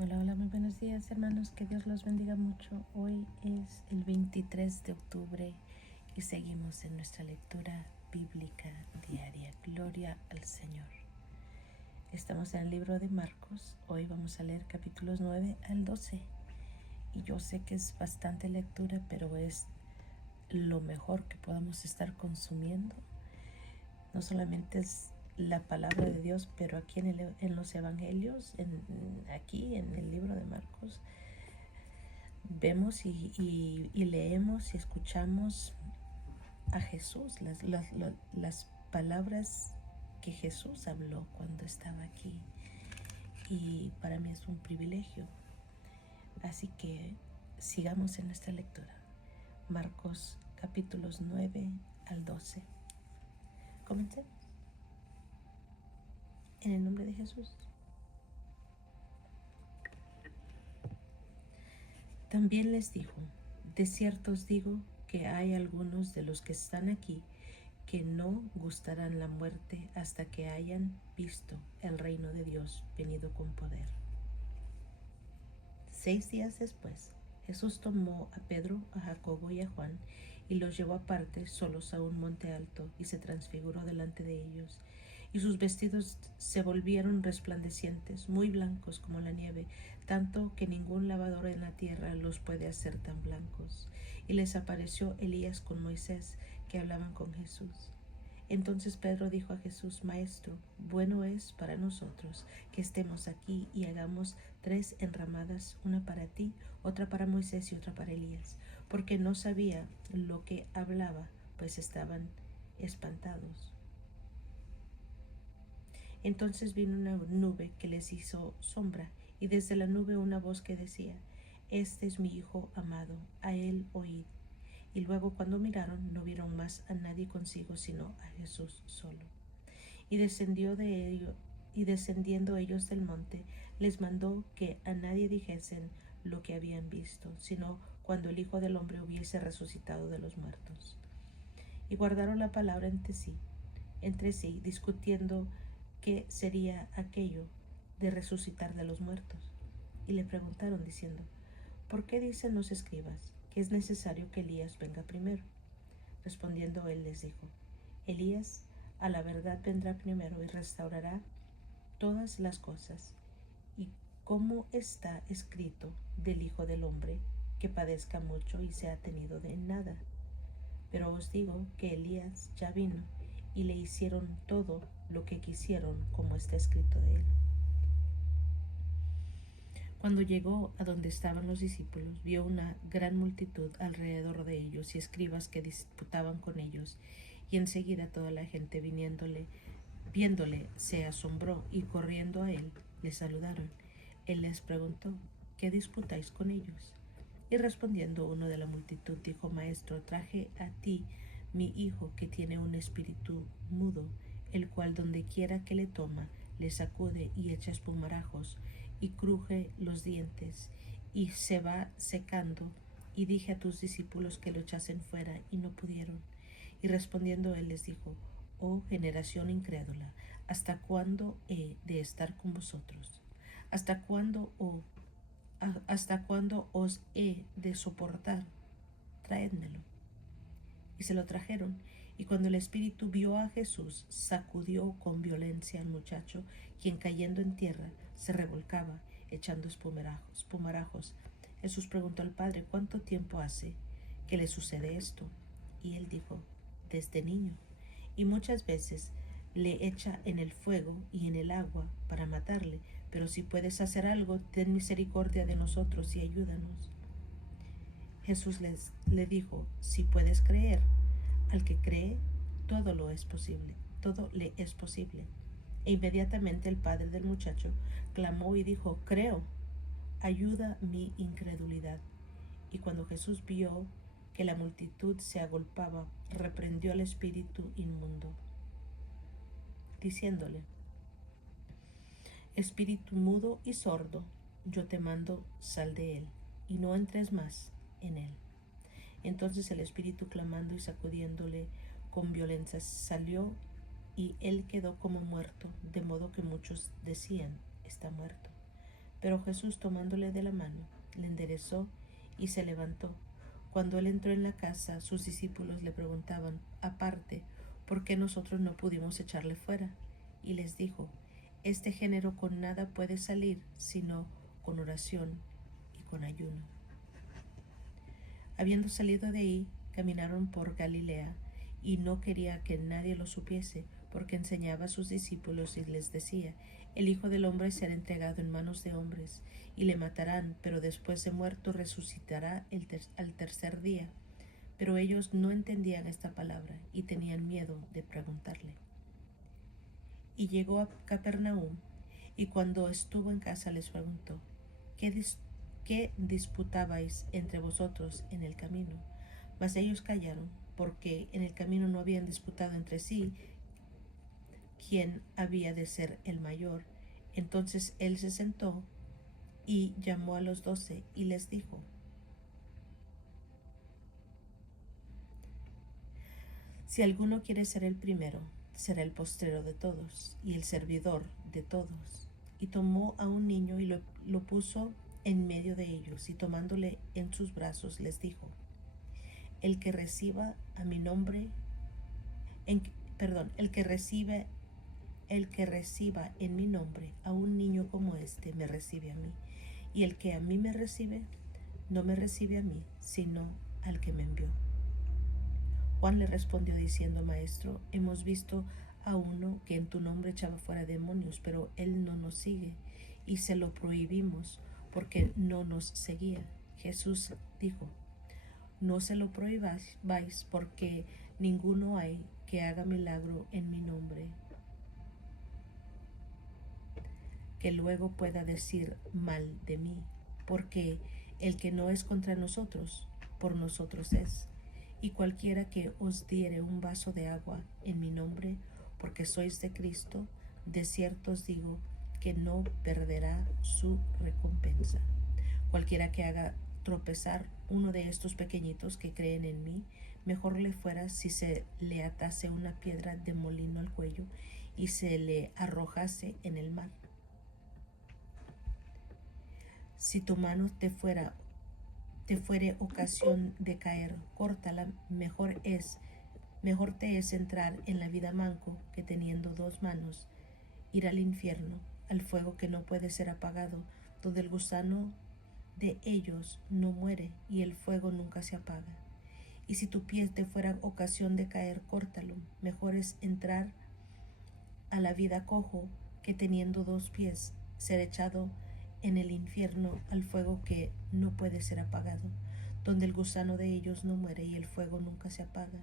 Hola, hola, muy buenos días hermanos, que Dios los bendiga mucho. Hoy es el 23 de octubre y seguimos en nuestra lectura bíblica diaria. Gloria al Señor. Estamos en el libro de Marcos. Hoy vamos a leer capítulos 9 al 12. Y yo sé que es bastante lectura, pero es lo mejor que podamos estar consumiendo. No solamente es la palabra de Dios, pero aquí en los evangelios, aquí en el libro de Marcos, vemos y leemos y escuchamos a Jesús, las palabras que Jesús habló cuando estaba aquí. Y para mí es un privilegio. Así que sigamos en nuestra lectura. Marcos capítulos 9 al 12. Comencemos. En el nombre de Jesús. También les dijo: de cierto os digo que hay algunos de los que están aquí que no gustarán la muerte hasta que hayan visto el reino de Dios venido con poder. 6 días después, Jesús tomó a Pedro, a Jacobo y a Juan y los llevó aparte solos a un monte alto y se transfiguró delante de ellos. Y sus vestidos se volvieron resplandecientes, muy blancos como la nieve, tanto que ningún lavador en la tierra los puede hacer tan blancos. Y les apareció Elías con Moisés, que hablaban con Jesús. Entonces Pedro dijo a Jesús: Maestro, bueno es para nosotros que estemos aquí y hagamos 3 enramadas, una para ti, otra para Moisés y otra para Elías, porque no sabía lo que hablaba, pues estaban espantados. Entonces vino una nube que les hizo sombra, y desde la nube una voz que decía: Este es mi Hijo amado, a él oíd. Y luego, cuando miraron, no vieron más a nadie consigo, sino a Jesús solo. Y descendiendo ellos del monte, les mandó que a nadie dijesen lo que habían visto, sino cuando el Hijo del Hombre hubiese resucitado de los muertos. Y guardaron la palabra entre sí, discutiendo qué sería aquello de resucitar de los muertos. Y le preguntaron diciendo: ¿por qué dicen los escribas que es necesario que Elías venga primero? Respondiendo él les dijo: Elías a la verdad vendrá primero y restaurará todas las cosas. Y como está escrito del Hijo del Hombre, que padezca mucho y sea tenido de nada. Pero os digo que Elías ya vino y le hicieron todo lo que quisieron, como está escrito de él. Cuando llegó a donde estaban los discípulos, vio una gran multitud alrededor de ellos y escribas que disputaban con ellos, y enseguida toda la gente viéndole se asombró, y corriendo a él le saludaron. Él les preguntó: ¿qué disputáis con ellos? Y respondiendo uno de la multitud dijo: Maestro, traje a ti mi hijo, que tiene un espíritu mudo, el cual donde quiera que le toma, le sacude y echa espumarajos, y cruje los dientes, y se va secando. Y dije a tus discípulos que lo echasen fuera, y no pudieron. Y respondiendo él les dijo: Oh generación incrédula, ¿hasta cuándo he de estar con vosotros? ¿Hasta cuándo os he de soportar? Traédmelo. Y se lo trajeron. Y cuando el espíritu vio a Jesús, sacudió con violencia al muchacho, quien cayendo en tierra se revolcaba, echando espumarajos. Jesús preguntó al padre: ¿cuánto tiempo hace que le sucede esto? Y él dijo: desde niño. Y muchas veces le echa en el fuego y en el agua para matarle. Pero si puedes hacer algo, ten misericordia de nosotros y ayúdanos. Jesús le dijo: si puedes creer, al que cree, todo le es posible. E inmediatamente el padre del muchacho clamó y dijo: creo, ayuda mi incredulidad. Y cuando Jesús vio que la multitud se agolpaba, reprendió al espíritu inmundo, diciéndole: espíritu mudo y sordo, yo te mando, sal de él, y no entres más en él. Entonces el espíritu, clamando y sacudiéndole con violencia, salió, y él quedó como muerto, de modo que muchos decían: está muerto. Pero Jesús, tomándole de la mano, le enderezó y se levantó. Cuando él entró en la casa, sus discípulos le preguntaban aparte, ¿por qué nosotros no pudimos echarle fuera? Y les dijo, este género con nada puede salir, sino con oración y con ayuno. Habiendo salido de ahí, caminaron por Galilea, y no quería que nadie lo supiese, porque enseñaba a sus discípulos y les decía, el Hijo del Hombre será entregado en manos de hombres, y le matarán, pero después de muerto resucitará al tercer día. Pero ellos no entendían esta palabra, y tenían miedo de preguntarle. Y llegó a Capernaum, y cuando estuvo en casa les preguntó, ¿qué disputabais entre vosotros en el camino? Mas ellos callaron, porque en el camino no habían disputado entre sí quién había de ser el mayor. Entonces él se sentó y llamó a los 12 y les dijo, si alguno quiere ser el primero, será el postrero de todos y el servidor de todos. Y tomó a un niño y lo puso en medio de ellos, y tomándole en sus brazos les dijo, el que reciba a mi nombre, el que reciba en mi nombre a un niño como este, me recibe a mí. Y el que a mí me recibe, no me recibe a mí, sino al que me envió. Juan le respondió diciendo, Maestro, hemos visto a uno que en tu nombre echaba fuera demonios, pero él no nos sigue, y se lo prohibimos, porque no nos seguía. Jesús dijo, no se lo prohibáis, porque ninguno hay que haga milagro en mi nombre, que luego pueda decir mal de mí, porque el que no es contra nosotros, por nosotros es. Y cualquiera que os diere un vaso de agua en mi nombre, porque sois de Cristo, de cierto os digo que no perderá su recompensa. Cualquiera que haga tropezar uno de estos pequeñitos que creen en mí, mejor le fuera si se le atase una piedra de molino al cuello y se le arrojase en el mar. Si tu mano te fuere ocasión de caer, córtala. Mejor te es entrar en la vida manco que teniendo dos manos ir al infierno, al fuego que no puede ser apagado, donde el gusano de ellos no muere y el fuego nunca se apaga. Y si tu pie te fuera ocasión de caer, córtalo. Mejor es entrar a la vida cojo que teniendo dos pies ser echado en el infierno, al fuego que no puede ser apagado, donde el gusano de ellos no muere y el fuego nunca se apaga.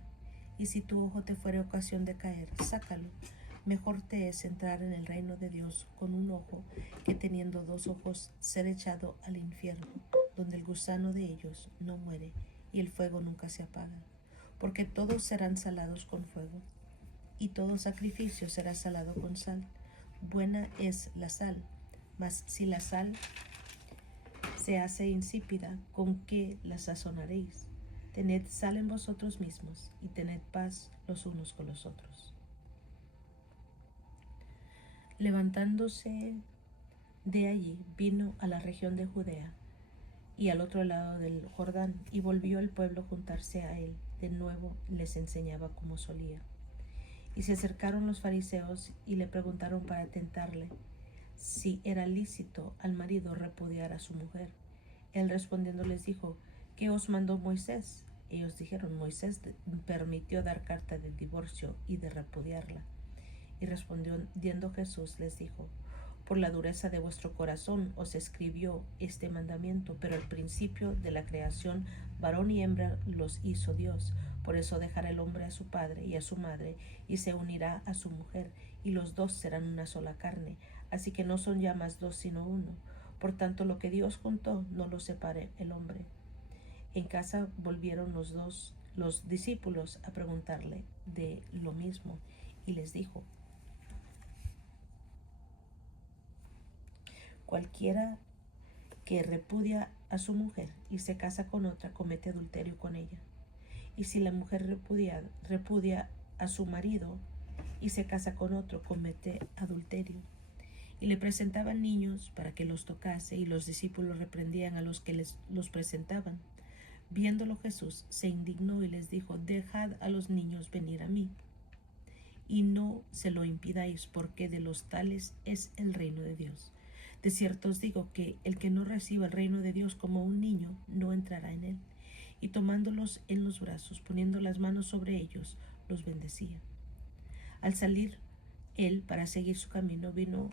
Y si tu ojo te fuere ocasión de caer, sácalo. Mejor te es entrar en el reino de Dios con un ojo que teniendo dos ojos ser echado al infierno, donde el gusano de ellos no muere y el fuego nunca se apaga. Porque todos serán salados con fuego, y todo sacrificio será salado con sal. Buena es la sal, mas si la sal se hace insípida, ¿con qué la sazonaréis? Tened sal en vosotros mismos y tened paz los unos con los otros. Levantándose de allí, vino a la región de Judea y al otro lado del Jordán, y volvió el pueblo a juntarse a él. De nuevo les enseñaba como solía. Y se acercaron los fariseos y le preguntaron para tentarle si era lícito al marido repudiar a su mujer. Él respondiendo les dijo, ¿qué os mandó Moisés? Ellos dijeron, Moisés permitió dar carta de divorcio y de repudiarla. Y respondiendo Jesús les dijo, por la dureza de vuestro corazón os escribió este mandamiento, pero al principio de la creación varón y hembra los hizo Dios. Por eso dejará el hombre a su padre y a su madre y se unirá a su mujer, y los dos serán una sola carne. Así que no son ya más dos sino uno. Por tanto, lo que Dios juntó no lo separe el hombre. En casa volvieron los discípulos a preguntarle de lo mismo, y les dijo, cualquiera que repudia a su mujer y se casa con otra comete adulterio con ella. Y si la mujer repudia a su marido y se casa con otro, comete adulterio. y le presentaban niños para que los tocase, y los discípulos reprendían a los que los presentaban. Viéndolo Jesús se indignó y les dijo: dejad a los niños venir a mí, y no se lo impidáis, porque de los tales es el reino de Dios. De cierto os digo que el que no reciba el reino de Dios como un niño, no entrará en él. Y tomándolos en los brazos, poniendo las manos sobre ellos, los bendecía. Al salir él para seguir su camino, vino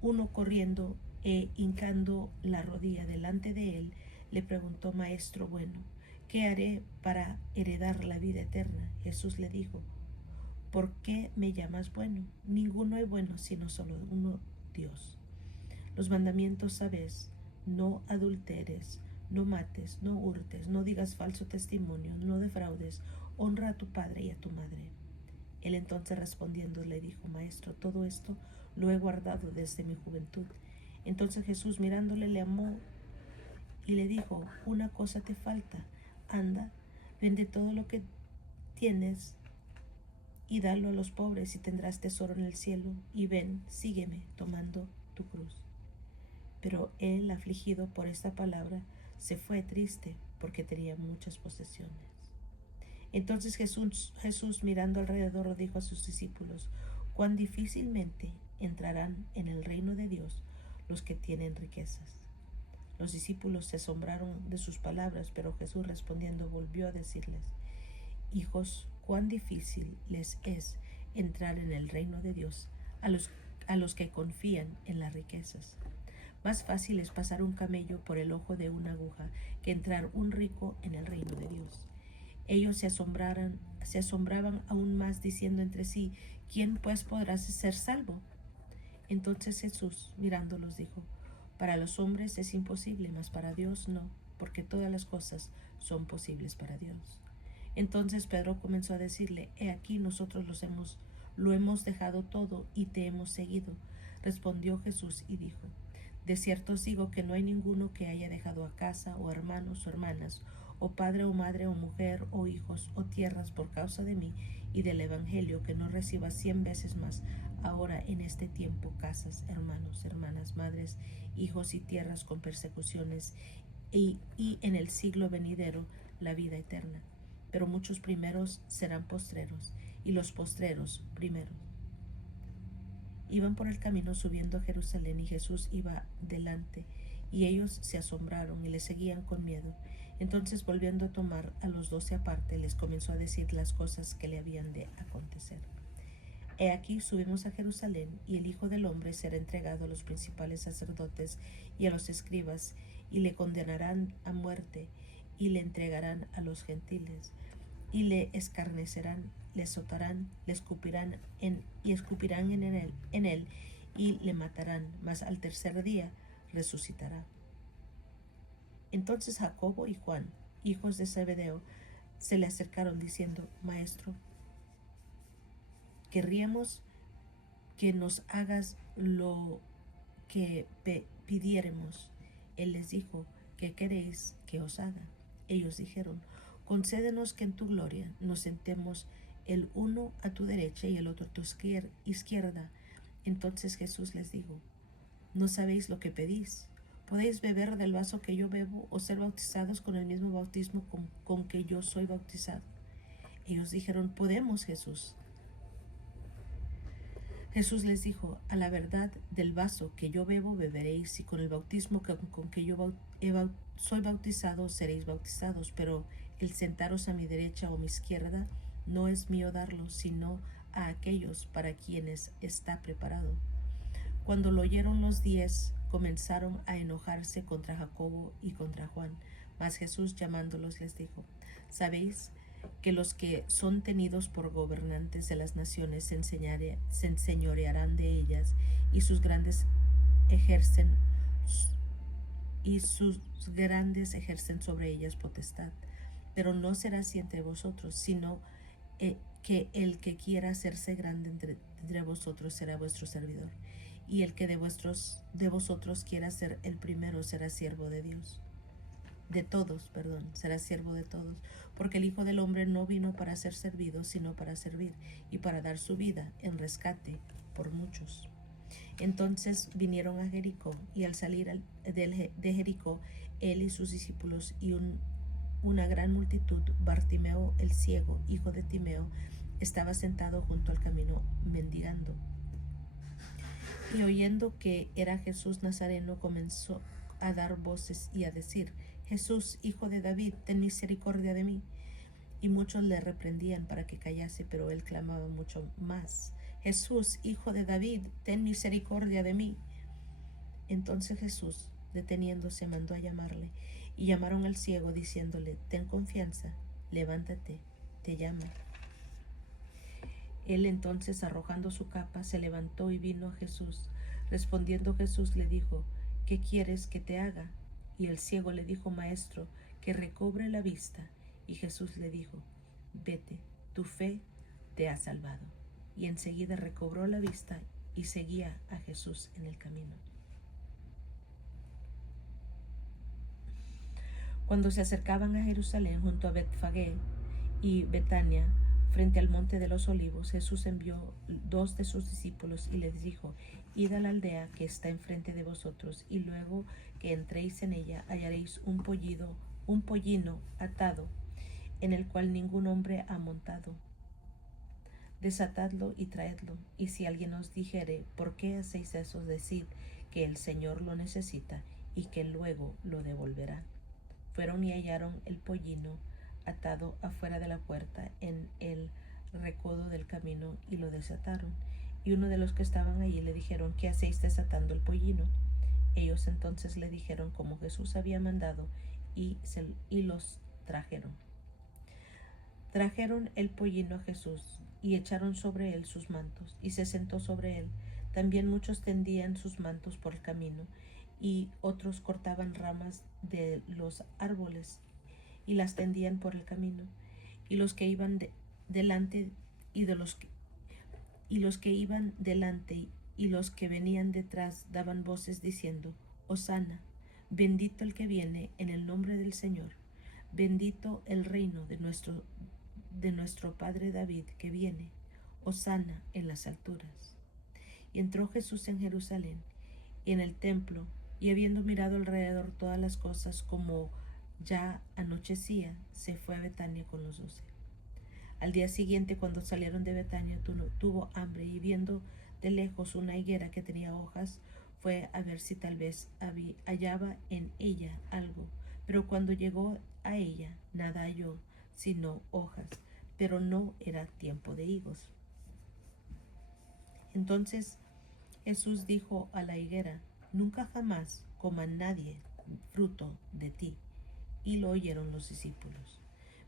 uno corriendo e hincando la rodilla delante de él, le preguntó: Maestro bueno, ¿qué haré para heredar la vida eterna? Jesús le dijo: ¿por qué me llamas bueno? Ninguno es bueno sino solo uno, Dios. Los mandamientos sabes: no adulteres, no mates, no hurtes, no digas falso testimonio, no defraudes, honra a tu padre y a tu madre. Él entonces respondiendo le dijo: Maestro, todo esto lo he guardado desde mi juventud. Entonces Jesús mirándole le amó y le dijo: una cosa te falta, anda, vende todo lo que tienes y dalo a los pobres, y tendrás tesoro en el cielo, y ven, sígueme, tomando tu cruz. Pero él, afligido por esta palabra, se fue triste, porque tenía muchas posesiones. Entonces Jesús mirando alrededor dijo a sus discípulos: cuán difícilmente entrarán en el reino de Dios los que tienen riquezas. Los discípulos se asombraron de sus palabras, pero Jesús respondiendo volvió a decirles: hijos, cuán difícil les es entrar en el reino de Dios a los que confían en las riquezas. Más fácil es pasar un camello por el ojo de una aguja que entrar un rico en el reino de Dios. Ellos se asombraban aún más, diciendo entre sí: ¿quién pues podrá ser salvo? Entonces Jesús, mirándolos, dijo: para los hombres es imposible, mas para Dios no, porque todas las cosas son posibles para Dios. Entonces Pedro comenzó a decirle: he aquí, nosotros lo hemos dejado todo y te hemos seguido. Respondió Jesús y dijo: de cierto os digo que no hay ninguno que haya dejado a casa, o hermanos, o hermanas, o padre, o madre, o mujer, o hijos, o tierras por causa de mí y del evangelio, que no reciba 100 veces más ahora en este tiempo casas, hermanos, hermanas, madres, hijos y tierras con persecuciones, y en el siglo venidero la vida eterna. Pero muchos primeros serán postreros, y los postreros primeros. Iban por el camino subiendo a Jerusalén, y Jesús iba delante, y ellos se asombraron y le seguían con miedo. Entonces, volviendo a tomar a los 12 aparte, les comenzó a decir las cosas que le habían de acontecer. He aquí, subimos a Jerusalén, y el Hijo del Hombre será entregado a los principales sacerdotes y a los escribas, y le condenarán a muerte, y le entregarán a los gentiles, y le escarnecerán, le azotarán, le escupirán en él, y le matarán, mas al tercer día resucitará. Entonces Jacobo y Juan, hijos de Zebedeo, se le acercaron diciendo: Maestro, querríamos que nos hagas lo que pidiéremos. Él les dijo: ¿qué queréis que os haga? Ellos dijeron: concédenos que en tu gloria nos sentemos el uno a tu derecha y el otro a tu izquierda. Entonces Jesús les dijo: ¿no sabéis lo que pedís? ¿Podéis beber del vaso que yo bebo, o ser bautizados con el mismo bautismo con que yo soy bautizado? Ellos dijeron: podemos, Jesús. Jesús les dijo: a la verdad, del vaso que yo bebo beberéis, y con el bautismo con que yo soy bautizado seréis bautizados, pero el sentaros a mi derecha o a mi izquierda no es mío darlo, sino a aquellos para quienes está preparado. Cuando lo oyeron los 10, comenzaron a enojarse contra Jacobo y contra Juan. Mas Jesús, llamándolos, les dijo: ¿sabéis que los que son tenidos por gobernantes de las naciones se enseñorearán de ellas, y sus grandes ejercen sobre ellas potestad? Pero no será así entre vosotros, sino que el que quiera hacerse grande entre vosotros será vuestro servidor, y el que de vosotros quiera ser el primero será siervo será siervo de todos, porque el Hijo del Hombre no vino para ser servido, sino para servir, y para dar su vida en rescate por muchos. Entonces vinieron a Jericó, y al salir de Jericó, él y sus discípulos y una gran multitud, Bartimeo el ciego, hijo de Timeo, estaba sentado junto al camino mendigando. Y oyendo que era Jesús Nazareno, comenzó a dar voces y a decir: Jesús, hijo de David, ten misericordia de mí. Y muchos le reprendían para que callase, pero él clamaba mucho más: Jesús, hijo de David, ten misericordia de mí. Entonces Jesús, deteniéndose, mandó a llamarle, y llamaron al ciego, diciéndole: ten confianza, levántate, te llama. Él entonces, arrojando su capa, se levantó y vino a Jesús. Respondiendo Jesús le dijo: ¿qué quieres que te haga? Y el ciego le dijo: Maestro, que recobre la vista. Y Jesús le dijo: vete, tu fe te ha salvado. Y enseguida recobró la vista y seguía a Jesús en el camino. Cuando se acercaban a Jerusalén, junto a Betfagé y Betania, frente al monte de los olivos, Jesús envió 2 de sus discípulos y les dijo: id a la aldea que está enfrente de vosotros, y luego que entréis en ella hallaréis un pollino atado, en el cual ningún hombre ha montado. Desatadlo y traedlo. Y si alguien os dijere: ¿por qué hacéis eso?, decid que el Señor lo necesita y que luego lo devolverá. Fueron y hallaron el pollino atado afuera de la puerta en el recodo del camino, y lo desataron. Y uno de los que estaban allí le dijeron: ¿qué hacéis desatando el pollino? Ellos entonces le dijeron como Jesús había mandado, y los trajeron. Trajeron el pollino a Jesús, y echaron sobre él sus mantos, y se sentó sobre él. También muchos tendían sus mantos por el camino, y otros cortaban ramas de los árboles y las tendían por el camino. Y los que iban delante y los que iban delante y los que venían detrás daban voces diciendo: Hosana, bendito el que viene en el nombre del Señor, bendito el reino de nuestro padre David que viene, Hosana en las alturas. Y entró Jesús en Jerusalén y en el templo, y habiendo mirado alrededor todas las cosas, como ya anochecía, se fue a Betania con los 12. Al día siguiente, cuando salieron de Betania, tuvo hambre, y viendo de lejos una higuera que tenía hojas, fue a ver si tal vez hallaba en ella algo. Pero cuando llegó a ella, nada halló, sino hojas, pero no era tiempo de higos. Entonces Jesús dijo a la higuera: nunca jamás coma nadie fruto de ti. Y lo oyeron los discípulos.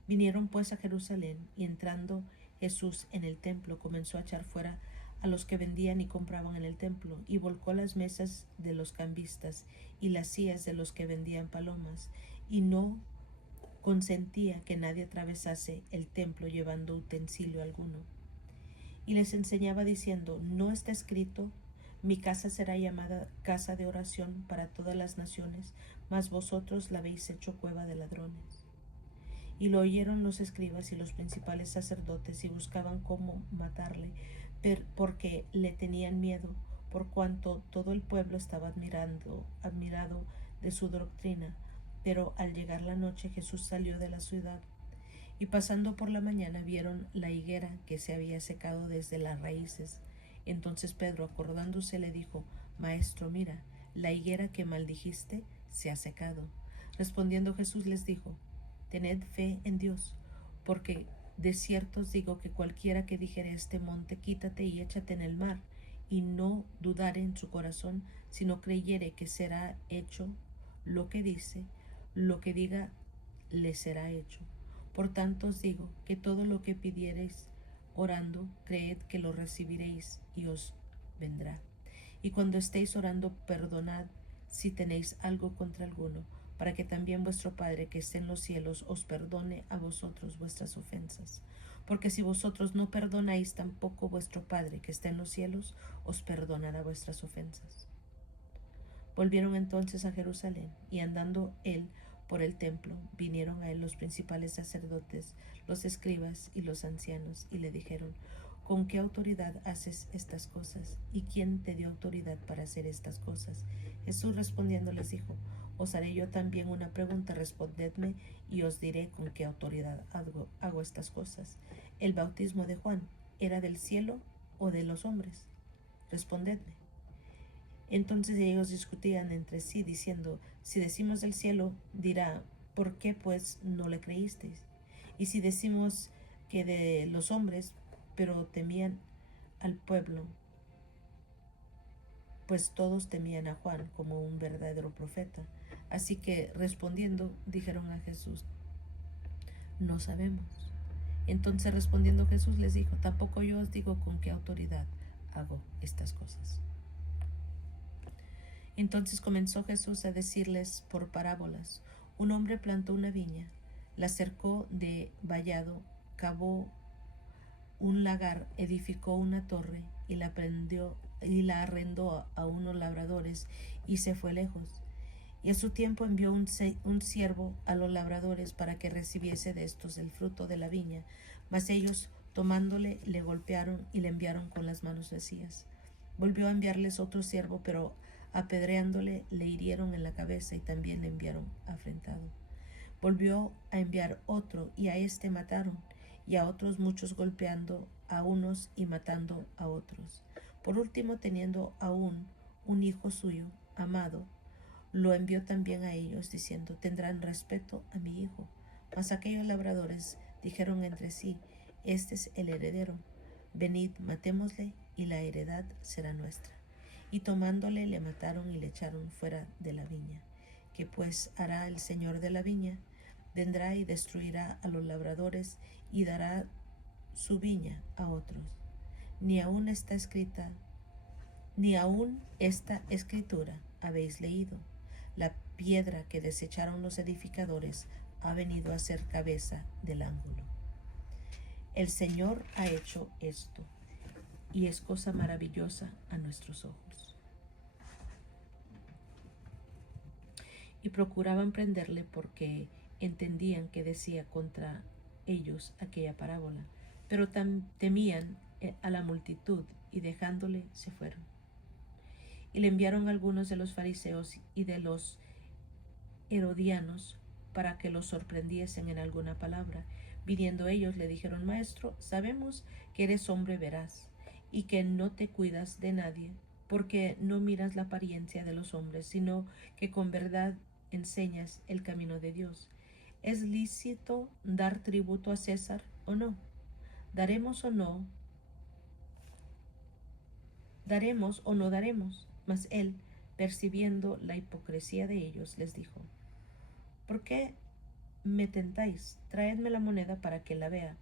Vinieron pues a Jerusalén, y entrando Jesús en el templo, comenzó a echar fuera a los que vendían y compraban en el templo, y volcó las mesas de los cambistas y las sillas de los que vendían palomas, y no consentía que nadie atravesase el templo llevando utensilio alguno. Y les enseñaba diciendo: ¿no está escrito: mi casa será llamada casa de oración para todas las naciones, mas vosotros la habéis hecho cueva de ladrones? Y lo oyeron los escribas y los principales sacerdotes, y buscaban cómo matarle, porque le tenían miedo, por cuanto todo el pueblo estaba admirado de su doctrina. Pero al llegar la noche, Jesús salió de la ciudad, y pasando por la mañana vieron la higuera que se había secado desde las raíces. Entonces Pedro, acordándose, le dijo: Maestro, mira, la higuera que maldijiste se ha secado. Respondiendo Jesús les dijo: tened fe en Dios, porque de cierto os digo que cualquiera que dijere a este monte: quítate y échate en el mar, y no dudare en su corazón, sino creyere que será hecho lo que diga le será hecho. Por tanto os digo que todo lo que pidiereis orando, creed que lo recibiréis, y os vendrá. Y cuando estéis orando, perdonad si tenéis algo contra alguno, para que también vuestro Padre que está en los cielos os perdone a vosotros vuestras ofensas. Porque si vosotros no perdonáis, tampoco vuestro Padre que está en los cielos os perdonará vuestras ofensas. Volvieron entonces a Jerusalén, y andando él por el templo, vinieron a él los principales sacerdotes, los escribas y los ancianos, y le dijeron: ¿con qué autoridad haces estas cosas? ¿Y quién te dio autoridad para hacer estas cosas? Jesús respondiendo les dijo, os haré yo también una pregunta, respondedme y os diré con qué autoridad hago estas cosas. ¿El bautismo de Juan era del cielo o de los hombres? Respondedme. Entonces ellos discutían entre sí, diciendo, si decimos del cielo, dirá, ¿por qué pues no le creísteis? Y si decimos que de los hombres, pero temían al pueblo, pues todos temían a Juan como un verdadero profeta. Así que respondiendo, dijeron a Jesús, no sabemos. Entonces respondiendo Jesús les dijo, tampoco yo os digo con qué autoridad hago estas cosas. Entonces comenzó Jesús a decirles por parábolas, un hombre plantó una viña, la cercó de vallado, cavó un lagar, edificó una torre y la arrendó a unos labradores y se fue lejos. Y a su tiempo envió un siervo a los labradores para que recibiese de estos el fruto de la viña, mas ellos tomándole le golpearon y le enviaron con las manos vacías. Volvió a enviarles otro siervo, pero apedreándole le hirieron en la cabeza y también le enviaron afrentado. Volvió a enviar otro y a éste mataron, y a otros muchos golpeando a unos y matando a otros. Por último, teniendo aún un hijo suyo, amado, lo envió también a ellos, diciendo, tendrán respeto a mi hijo. Mas aquellos labradores dijeron entre sí, este es el heredero, venid, matémosle, y la heredad será nuestra. Y tomándole le mataron y le echaron fuera de la viña. ¿Qué pues hará el señor de la viña? Vendrá y destruirá a los labradores y dará su viña a otros. Ni aún esta escritura habéis leído. La piedra que desecharon los edificadores ha venido a ser cabeza del ángulo. El Señor ha hecho esto, y es cosa maravillosa a nuestros ojos. Y procuraban prenderle porque entendían que decía contra ellos aquella parábola, pero temían a la multitud y dejándole se fueron. Y le enviaron algunos de los fariseos y de los herodianos para que los sorprendiesen en alguna palabra. Viniendo ellos le dijeron, Maestro, sabemos que eres hombre veraz y que no te cuidas de nadie, porque no miras la apariencia de los hombres, sino que con verdad enseñas el camino de Dios. ¿Es lícito dar tributo a César o no? ¿Daremos o no? ¿Daremos o no daremos? Mas él, percibiendo la hipocresía de ellos, les dijo, ¿por qué me tentáis? Traedme la moneda para que la vea.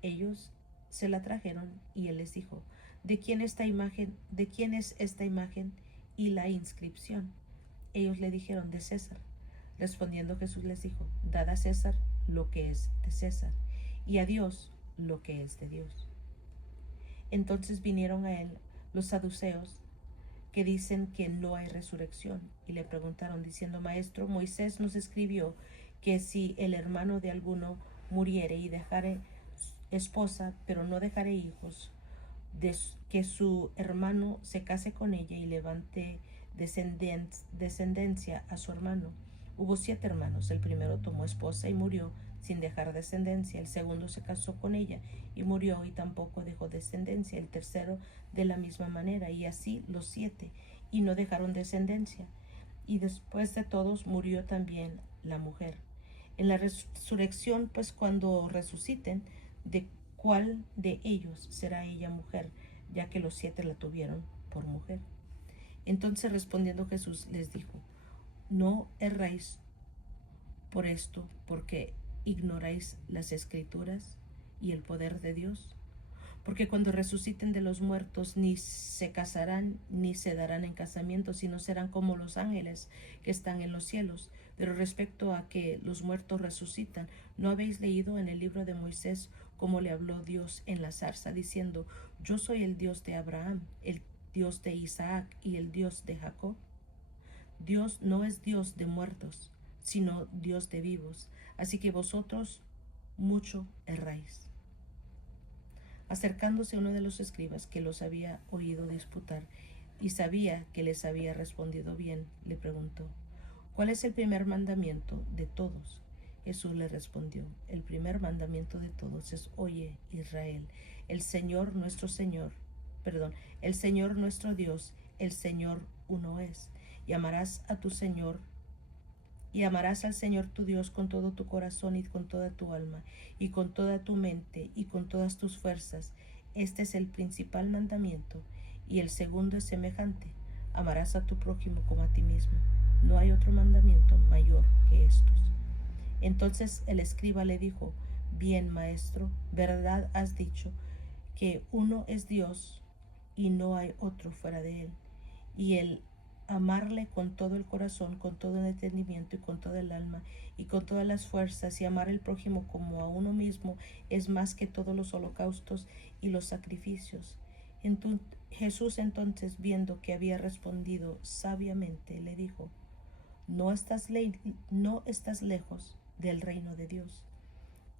Ellos se la trajeron y él les dijo, ¿de quién es esta imagen y la inscripción? Ellos le dijeron, de César. Respondiendo Jesús les dijo, dad a César lo que es de César y a Dios lo que es de Dios. Entonces vinieron a él los saduceos, que dicen que no hay resurrección, y le preguntaron diciendo, Maestro, Moisés nos escribió que si el hermano de alguno muriere y dejare esposa, pero no dejare hijos, que su hermano se case con ella y levante descendencia a su hermano. Hubo 7 hermanos, el primero tomó esposa y murió sin dejar descendencia, el segundo se casó con ella y murió y tampoco dejó descendencia, el tercero de la misma manera, y así los 7, y no dejaron descendencia. Y después de todos murió también la mujer. En la resurrección, pues cuando resuciten, ¿de cuál de ellos será ella mujer, ya que los 7 la tuvieron por mujer? Entonces respondiendo Jesús les dijo, no erráis por esto, porque ignoráis las Escrituras y el poder de Dios. Porque cuando resuciten de los muertos, ni se casarán ni se darán en casamiento, sino serán como los ángeles que están en los cielos. Pero respecto a que los muertos resucitan, ¿no habéis leído en el libro de Moisés cómo le habló Dios en la zarza, diciendo, yo soy el Dios de Abraham, el Dios de Isaac y el Dios de Jacob? Dios no es Dios de muertos, sino Dios de vivos. Así que vosotros mucho erráis. Acercándose uno de los escribas que los había oído disputar y sabía que les había respondido bien, le preguntó: ¿Cuál es el primer mandamiento de todos? Jesús le respondió: el primer mandamiento de todos es: Oye, Israel, el Señor nuestro Dios, el Señor uno es. Y amarás al Señor tu Dios con todo tu corazón y con toda tu alma y con toda tu mente y con todas tus fuerzas. Este es el principal mandamiento. Y el segundo es semejante: amarás a tu prójimo como a ti mismo. No hay otro mandamiento mayor que estos. Entonces el escriba le dijo: Bien, maestro, verdad has dicho, que uno es Dios y no hay otro fuera de él. Y el amarle con todo el corazón, con todo el entendimiento y con toda el alma y con todas las fuerzas, y amar al prójimo como a uno mismo, es más que todos los holocaustos y los sacrificios. Jesús entonces, viendo que había respondido sabiamente, le dijo: no estás lejos del reino de Dios.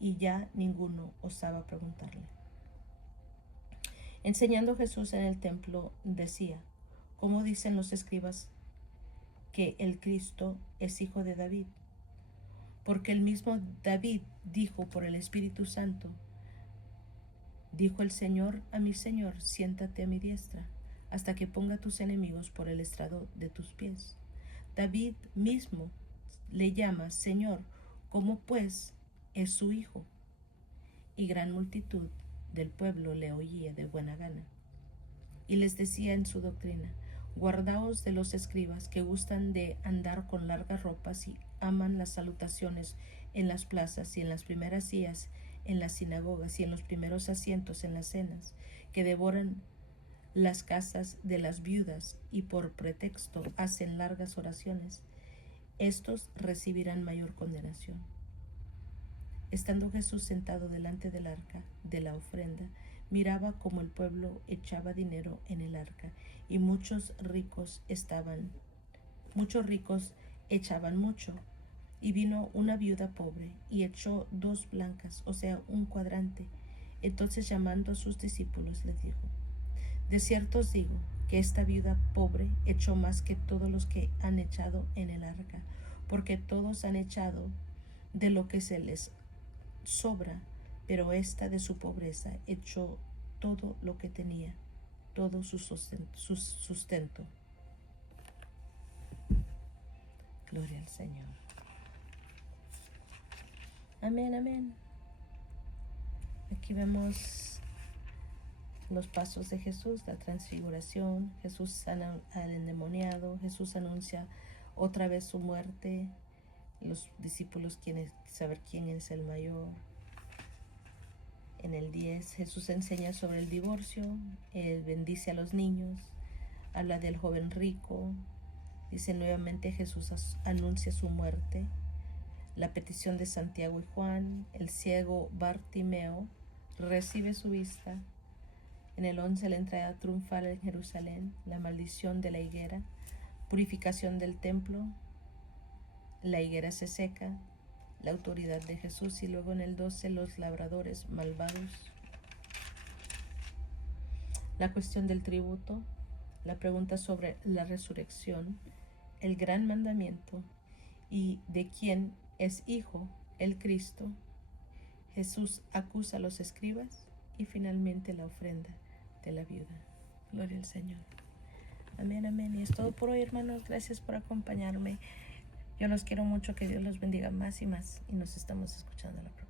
Y ya ninguno osaba preguntarle. Enseñando Jesús en el templo, decía: ¿Cómo dicen los escribas que el Cristo es hijo de David? Porque el mismo David dijo por el Espíritu Santo: dijo el Señor a mi Señor: siéntate a mi diestra, hasta que ponga tus enemigos por el estrado de tus pies. David mismo le llama Señor, como pues es su hijo. Y gran multitud del pueblo le oía de buena gana. Y les decía en su doctrina: guardaos de los escribas, que gustan de andar con largas ropas y aman las salutaciones en las plazas y en las primeras sillas en las sinagogas y en los primeros asientos en las cenas, que devoran las casas de las viudas y por pretexto hacen largas oraciones. Estos recibirán mayor condenación. Estando Jesús sentado delante del arca de la ofrenda, miraba cómo el pueblo echaba dinero en el arca, y muchos ricos echaban mucho. Y vino una viuda pobre y echó 2 blancas, o sea, un cuadrante. Entonces, llamando a sus discípulos, les dijo: de cierto os digo que esta viuda pobre echó más que todos los que han echado en el arca, porque todos han echado de lo que se les sobra, pero esta de su pobreza echó todo lo que tenía, todo su sustento. Gloria al Señor. Amén, amén. Aquí vemos los pasos de Jesús, la transfiguración. Jesús sana al endemoniado. Jesús anuncia otra vez su muerte. Los discípulos quieren saber quién es el mayor. En el 10, Jesús enseña sobre el divorcio. Él bendice a los niños. Habla del joven rico. Dice nuevamente: Jesús anuncia su muerte. La petición de Santiago y Juan. El ciego Bartimeo recibe su vista. En el 11, la entrada triunfal en Jerusalén. La maldición de la higuera. Purificación del templo. La higuera se seca. La autoridad de Jesús. Y luego en el 12, los labradores malvados. La cuestión del tributo. La pregunta sobre la resurrección. El gran mandamiento. Y de quién es hijo el Cristo. Jesús acusa a los escribas. Y finalmente la ofrenda de la viuda. Gloria al Señor. Amén, amén. Y es todo por hoy, hermanos. Gracias por acompañarme. Yo los quiero mucho. Que Dios los bendiga más y más. Y nos estamos escuchando la próxima.